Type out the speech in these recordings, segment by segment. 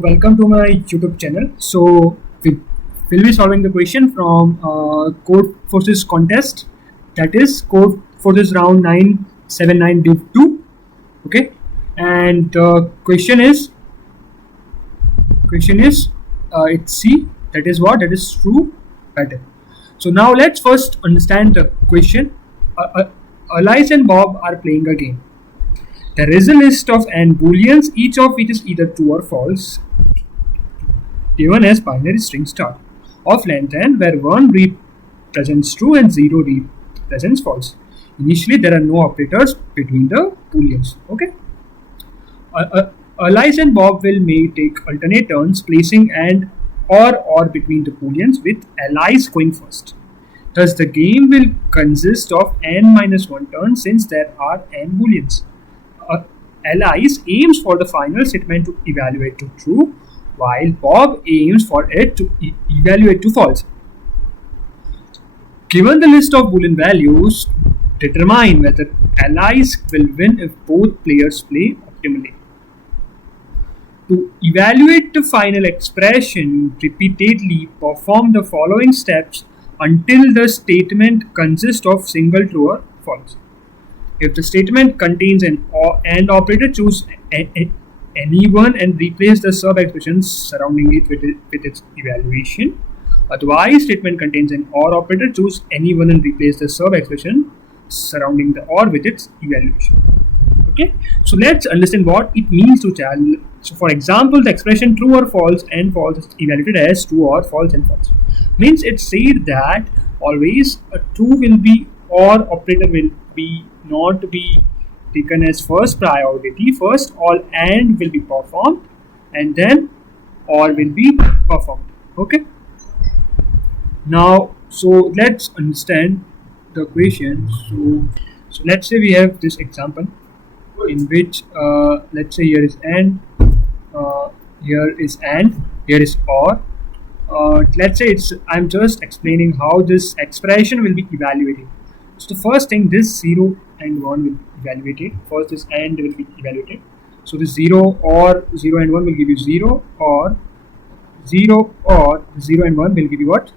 Welcome to my YouTube channel. We'll be solving the question from Codeforces contest, that is Codeforces round 979 div 2. Okay, and question is it's C, that is what, that is true pattern. So now let's first understand the question. Alice and Bob are playing a game. There is a list of n booleans, each of which is either true or false, given as binary string start of length n, where 1 represents true and 0 represents false. Initially, there are no operators between the booleans. Okay. Alice and Bob may take alternate turns, placing and or between the booleans, with Alice going first. Thus, the game will consist of n minus 1 turns since there are n booleans. Alice aims for the final statement to evaluate to true, while Bob aims for it to evaluate to false. Given the list of boolean values, determine whether Alice will win if both players play optimally. To evaluate the final expression, repeatedly perform the following steps until the statement consists of single true or false. If the statement contains an AND operator, choose any one and replace the sub-expression surrounding it with its evaluation. Otherwise, statement contains an OR operator, choose any one and replace the sub-expression surrounding the OR with its evaluation. Okay, so let's understand what it means to challenge. So for example, the expression true or false and false is evaluated as true or false and false. Means it said that always a true will be OR operator will be not be taken as first priority. First all AND will be performed and then OR will be performed. Okay. Now, so let's understand the equation. So let's say we have this example in which let's say here is AND, here is AND, here is OR. Let's say I'm just explaining how this expression will be evaluated. So the first thing, this 0 and 1 will be evaluated. First this AND will be evaluated. So this 0 or 0 and 1 will give you 0, or 0 or 0 and 1 will give you what?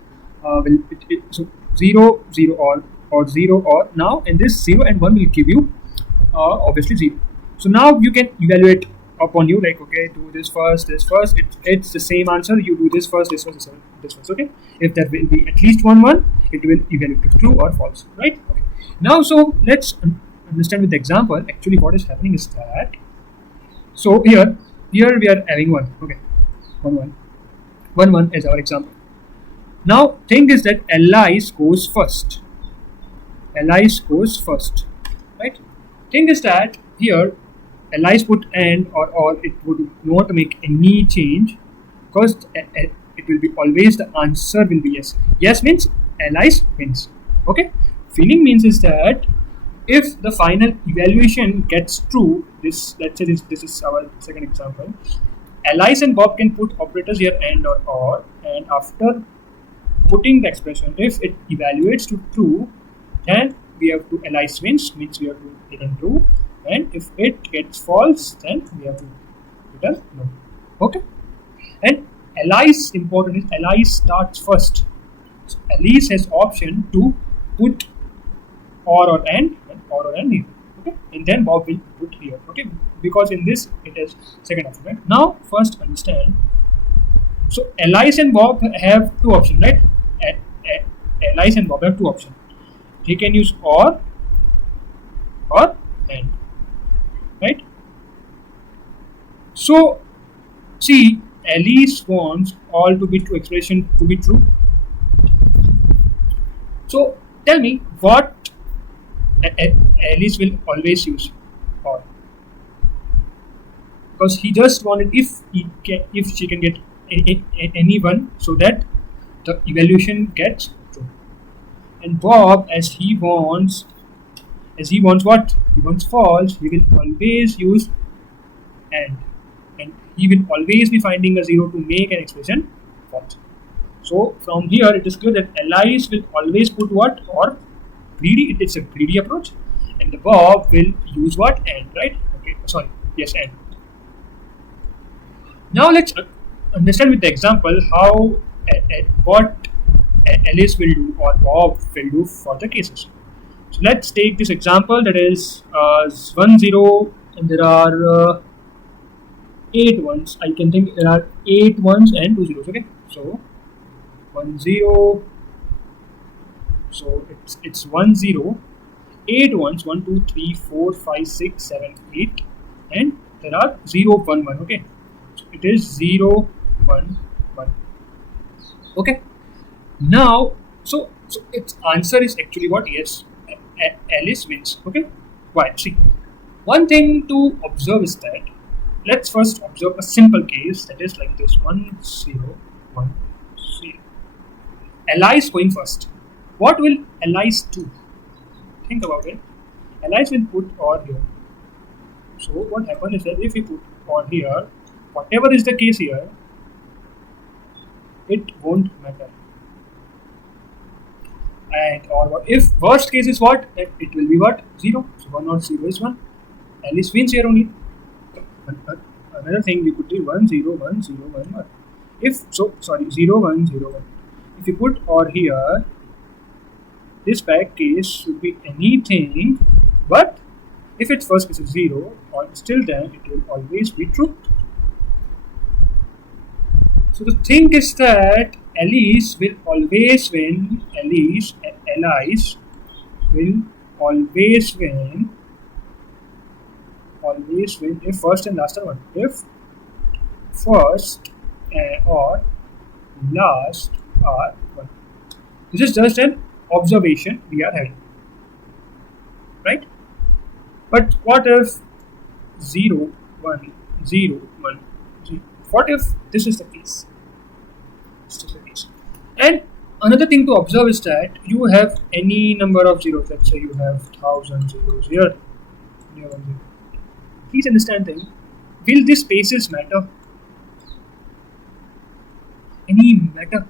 So 0, 0 or 0 or, now, and this 0 and 1 will give you obviously 0. So now you can evaluate upon you, like, okay, do this first, it's the same answer, you do this first, this first, this first. Okay, if there will be at least one it will evaluate to true or false, right? Okay, now so let's understand with the example actually what is happening is that, so here we are having 1. Okay, 1 is our example. Now thing is that Alice goes first, right? Thing is that here Alice put AND or it would not make any change, because it will be always the answer will be yes. Yes means Alice wins. Okay, winning means is that if the final evaluation gets true, this, let's say this is our second example, Alice and Bob can put operators here AND or OR, and after putting the expression, if it evaluates to true, then we have to Alice wins, means we have to return true, and if it gets false, then we have to return no. Okay, and Alice, important is Alice starts first. So Alice has option to put or AND here. Okay, and then Bob will put here. Okay, because in this it is second option, right? Now first understand. So Alice and Bob have two options, right? Alice and Bob have two options. They can use or AND, right? So see, Alice wants all to be true, expression to be true. So tell me what Alice will always use or, because he just wanted if she can get anyone, so that the evaluation gets true. And Bob, as he wants what? He wants false, he will always use AND, and he will always be finding a 0 to make an expression false. So from here it is clear that Alice will always put what? Or greedy, it's a greedy approach, and the Bob will use what? AND, right? Okay, sorry, yes, AND. Now let's understand with the example how what Alice will do or Bob will do for the cases. So let's take this example, that is 1 0, and there are 8 ones. I can think there are 8 ones and 2 zeros. Okay, so 1 0. So it's 1 0, 8 ones, 1 2 3 4 5 6 7 8, and there are 0 1 1. Okay, so it is 0 1 1. Okay, now so its answer is actually what? Yes, Alice wins. Okay, why? See, one thing to observe is that, let's first observe a simple case, that is like this: 1 0 1 0. Alice going first. What will Alice do? Think about it. Alice will put or here. So what happens is that if we put or here, whatever is the case here, it won't matter. And or what if worst case is what? That it will be what? 0. So 1 or 0 is 1. Alice wins here only. Another thing we could do 1 0 1 0 1 1. If so, sorry, 0 1 0 1. If you put or here, this back case should be anything, but if its first case is 0, or still then it will always be true. So the thing is that Alice will always win. Alice will always win. Always win if first and last are 1. If first or last are 1. This is just an observation we are having, right? But what if 0 1 0 1 0? What if this is the case? This is the case. And another thing to observe is that you have any number of zeros. Let's say you have 1,000 zeros here. Please understand thing. Will these spaces matter? Any matter?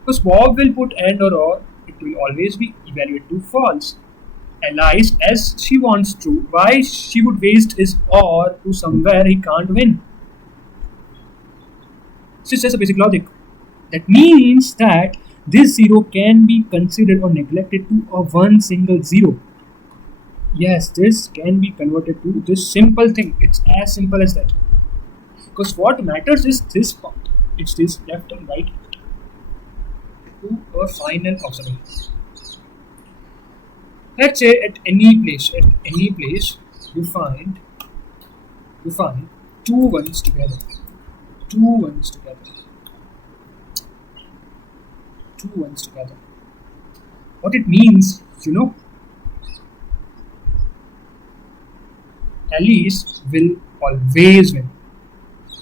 Because Bob will put and or, it will always be evaluated to false. Alice, as she wants to, why she would waste his or to somewhere he can't win? So it's just a basic logic. That means that this 0 can be considered or neglected to a one single 0. Yes, this can be converted to this simple thing. It's as simple as that. Because what matters is this part. It's this left and right to a final observation. Let's say at any place you find 2 ones together. 2 ones together. 2 ones together. What it means, Alice will always win.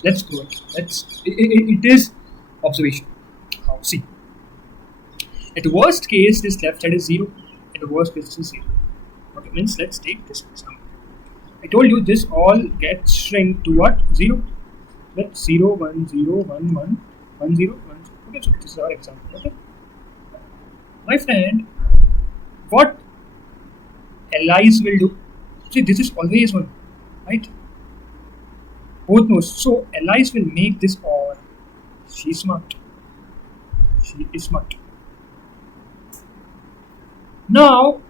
Let's go. It is observation. See. At the worst case, this left side is 0. At the worst case, this is 0. Okay, means let's take this example. I told you this all gets shrink to what? 0. Let's 0 1 0 1 1 1 0 1 0. Okay, so this is our example. Okay. My friend, what Alice will do? See, this is always 1, right? Both knows. So Alice will make this or. She's smart. She is smart. Now,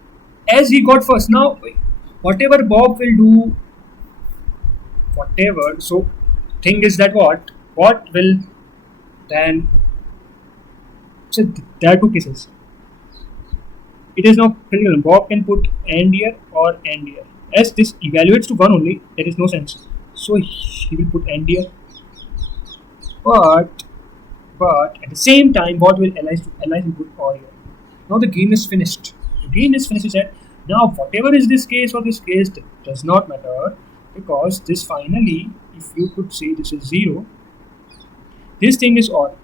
as he got first, now whatever Bob will do, whatever. So, thing is that what will then. So there are 2 cases. It is now critical. Bob can put and here or and here. As this evaluates to 1 only, there is no sense. So he will put and here. But at the same time, what will Alice do? Alice will put or here. Now the game is finished. The game is finished. Is that now whatever is this case or this case, that does not matter, because this finally, if you could say this is 0, this thing is or.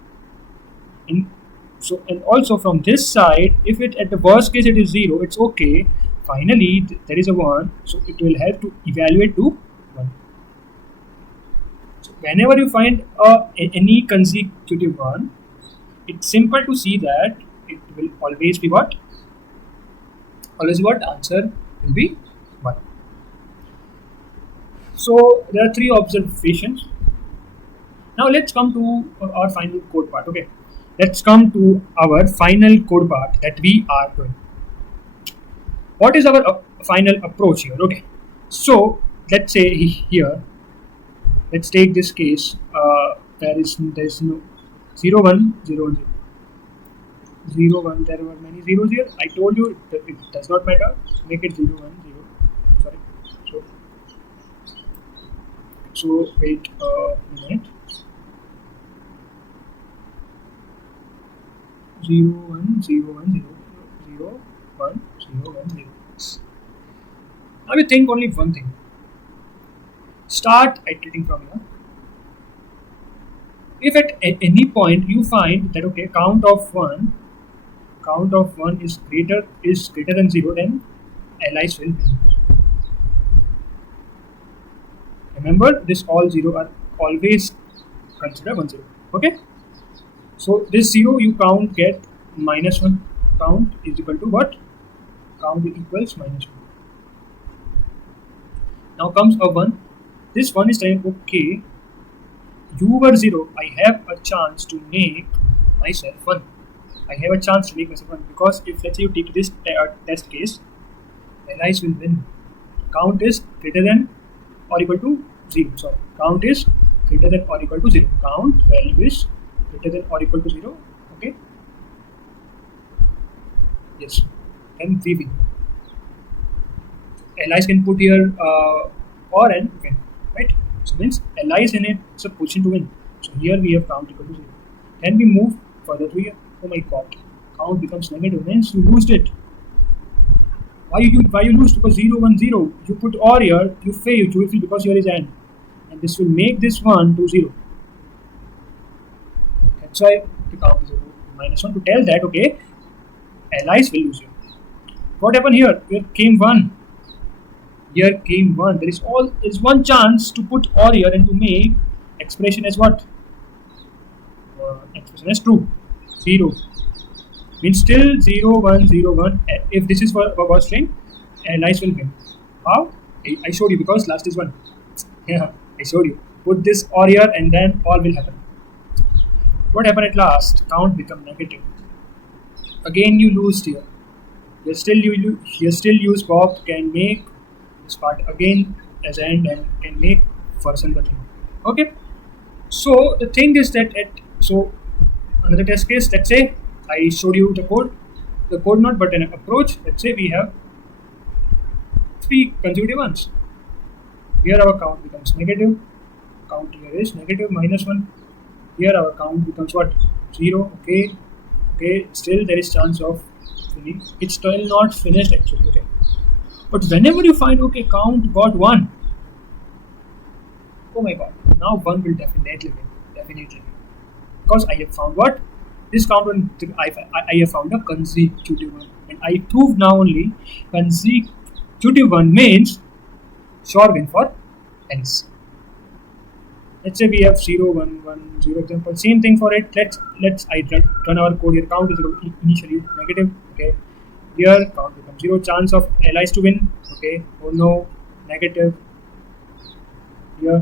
So and also from this side, if it at the worst case it is 0, it's okay. Finally, there is a 1, so it will help to evaluate to 1. So whenever you find any consecutive 1, it's simple to see that it will always be what? Always what? Answer will be 1. So there are 3 observations. Now let's come to our final code part. Okay, let's come to our final code part that we are doing. What is our final approach here? Okay, so let's say here, let's take this case. There is no 0 1 0 1 0. 0 1, there were many zeros here. I told you that it does not matter. Make it 0 1 0. Sorry. So wait a minute. 0 1 0 1 0 0 1 0 1 0. Now you think only one thing. Start iterating from here. If at any point you find that okay, count of one is greater than 0, then allies will win. Remember, this all 0 are always consider 1 0. Okay, so this 0 you count get -1. Count is equal to what? Count equals -1. Now comes a 1. This 1 is telling okay, you were 0, I have a chance to make myself 1. I have a chance to make myself 1, because if let's say you take this test case, allies will win. Count is greater than or equal to 0. Sorry, count is greater than or equal to 0. Count value is greater than or equal to 0. Okay. Yes. Then we win. Allies can put here or and win. Right. So means allies in it's a position to win. So here we have count equal to 0. Then we move further to here. Oh my god. Count becomes negative. Means you lose it. Why you lose? Because 0 1 0. You put or here, you fail. You will fail because here is and this will make this 1 to 0. That's why the count is -1 to tell that okay, allies will lose here. What happened here? Here came 1. Here came 1. There is one chance to put or here and to make expression as what? Expression as true. 0 means still 0 1 0 1. If this is for a string, allies will win. How? I showed you because last is 1. Yeah, I showed you. Put this or here and then all will happen. What happened at last? Count become negative. Again you lose here. You still use Bob can make this part again as end and can make first and the thing. Okay. So the thing is that another test case. Let's say I showed you the code not but an approach. Let's say we have 3 consecutive ones. Here our count becomes negative. Count here is negative -1. Here our count becomes what? 0. Okay. Still there is chance of winning. It's still not finished actually. Okay. But whenever you find okay, count got 1. Oh my god. Now 1 will definitely win. Definitely win. Because I have found what? This count one, I have found a consecutive one, and I proved now only consecutive one means sure win for else. Let's say we have 0 1 1 0 example. Same thing for it. Let's I run our code here. Count is initially negative. Okay. Here count becomes 0. Chance of allies to win. Okay. Oh no, negative. Here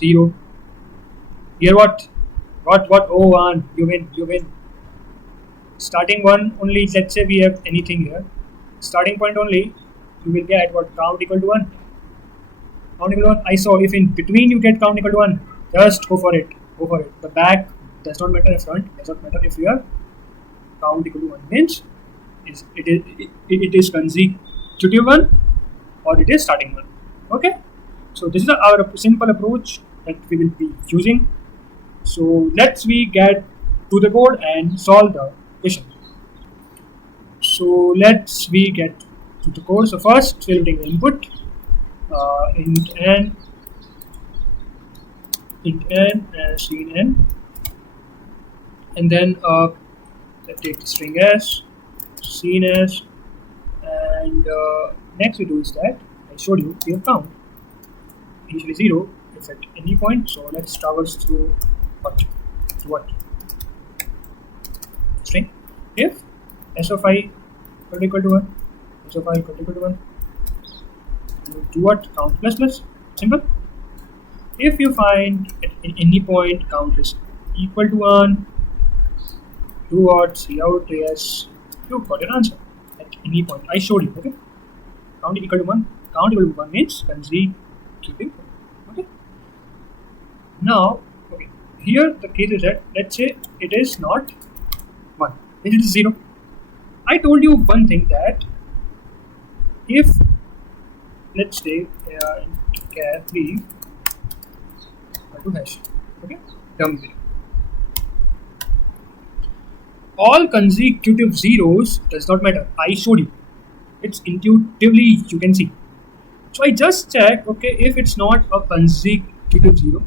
0. Here what? What? Oh, 1. You win. Starting 1 only. Let's say we have anything here. Starting point only. You will get what? Count equal to 1. Count equal to 1. I saw if in between you get count equal to 1, just go for it. The back does not matter. The front does not matter. If you have count equal to 1 means it is consecutive 1 or it is starting 1. Okay. So this is our simple approach that we will be using. So let's we get to the code and solve the question. So let's we get to the code. So first we'll take the input int n string n, and then let's take the string s, scene s, and next we do is that I showed you we have count initially 0 if at any point. So let's traverse through what string if s of I equal to 1, s of I equal to 1, do what? Count plus simple. If you find at any point count is equal to 1, 2 out, 3 out, yes, you got your answer at any point. I showed you, okay? Count equal to 1. Count equal to 1 means consecutive. Okay? Now, okay, here the case is that let's say it is not 1, means it is 0. I told you one thing that if let's say char 3 equal to hash, okay, term 0. All consecutive zeros does not matter. I showed you. It's intuitively you can see. So I just check, okay, if it's not a consecutive zero,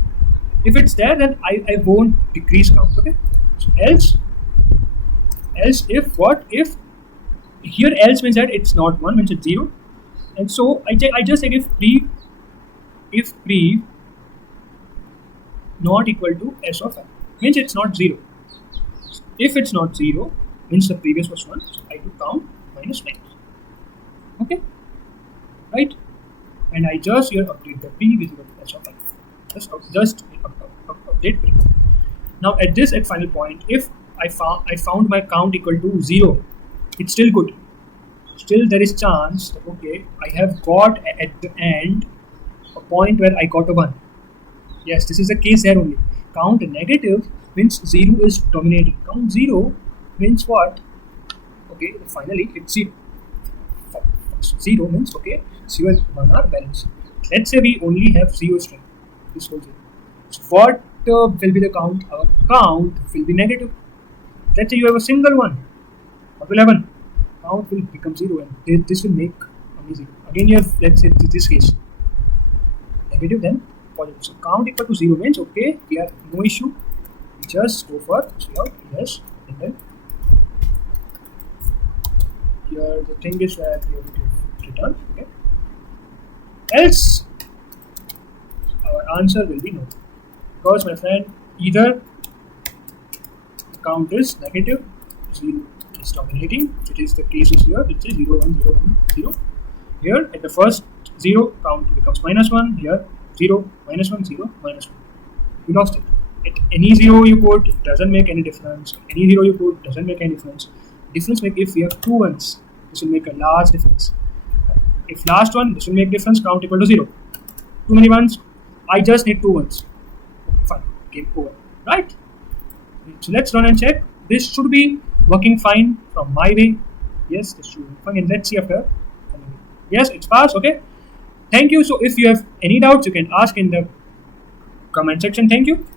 if it's there, then I won't decrease count, okay? So else if what? If here else means that it's not 1, means it's 0. And so I just check if pre not equal to s of n, means it's not 0. If it's not 0, means the previous was 1, so I do count minus 9. Okay? Right? And I just here update the p with s of n. Just update p. Now at final point, if I found my count equal to 0, it's still good. Still there is chance that, okay, I have got at the end a point where I got a 1. Yes, this is the case here only. Count negative means 0 is dominating. Count 0 means what? Okay, finally it's 0. 0 means, okay, 0 and 1 are balanced. Let's say we only have 0 string. This whole 0. So what will be the count? Our count will be negative. Let's say you have a single one of 11. Count will become 0 and this will make amazing. Again, you have, let's say this case, negative then positive. So count equal to 0 means, okay, we have no issue. We just go for out, yes, and then here the thing is that we have to return, okay. Else our answer will be no. Because my friend, either the count is negative, 0 is dominating, which is the case is here, which is 0, 1, 0, 1, 0. Here at the first 0, count becomes minus 1. Here 0, minus 1, 0, minus 1. You lost it. At any 0 you put, doesn't make any difference. Any 0 you put, doesn't make any difference. Difference make if we have 2 ones, this will make a large difference. If last one, this will make difference, count equal to 0. Too many ones, I just need 2 ones. Okay, fine, game over, right? So let's run and check. This should be working fine from my way. Yes, this should be fine. And let's see after. Yes, it's passed. Okay. Thank you. So if you have any doubts, you can ask in the comment section. Thank you.